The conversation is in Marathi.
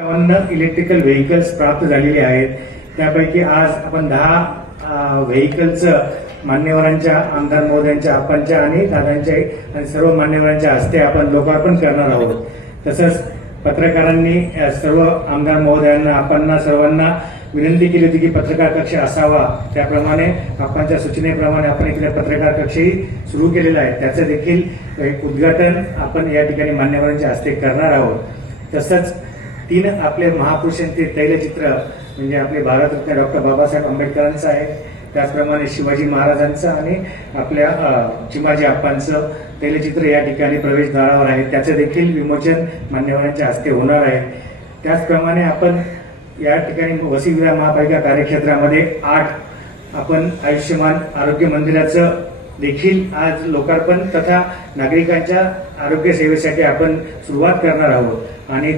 इलेक्ट्रिकल व्हेकल्स प्राप्त झालेले आहेत. त्यापैकी आज आपण 10 व्हेकल्सचं मान्यवरांच्या, आमदार महोदयांच्या, आपणच्या आणि दादांच्या आणि सर्व मान्यवरांच्या हस्ते आपण लोकार्पण करणार आहोत. तसंच पत्रकारांनी सर्व आमदार महोदयांना, आपणना सर्वांना विनंती केली होती की पत्रकार कक्ष असावा. त्याप्रमाणे आपणच्या सूचनेप्रमाणे आपण इकडे पत्रकार कक्षही सुरू केलेला आहे. त्याचं देखील एक उद्घाटन आपण या ठिकाणी मान्यवरांच्या हस्ते करणार आहोत. तसंच 3 आपले महापुरुषांचे तैलचित्र म्हणजे आपले भारतरत्न डॉक्टर बाबासाहेब आंबेडकरांचं आहे, त्याचप्रमाणे शिवाजी महाराजांचं आणि आपल्या चिमाजी आप्पांचं तैलचित्र या ठिकाणी प्रवेशद्वारावर आहे. त्याचं देखील विमोचन मान्यवरांच्या हस्ते होणार आहे. त्याचप्रमाणे आपण या ठिकाणी वसतिगृह महापालिका कार्यक्षेत्रामध्ये 8 आपण आयुष्यमान आरोग्य मंदिराचं देखील आज लोकार्पण तथा नागरिकांच्या आरोग्य सेवेसाठी आपण सुरुवात करणार आहोत. आणि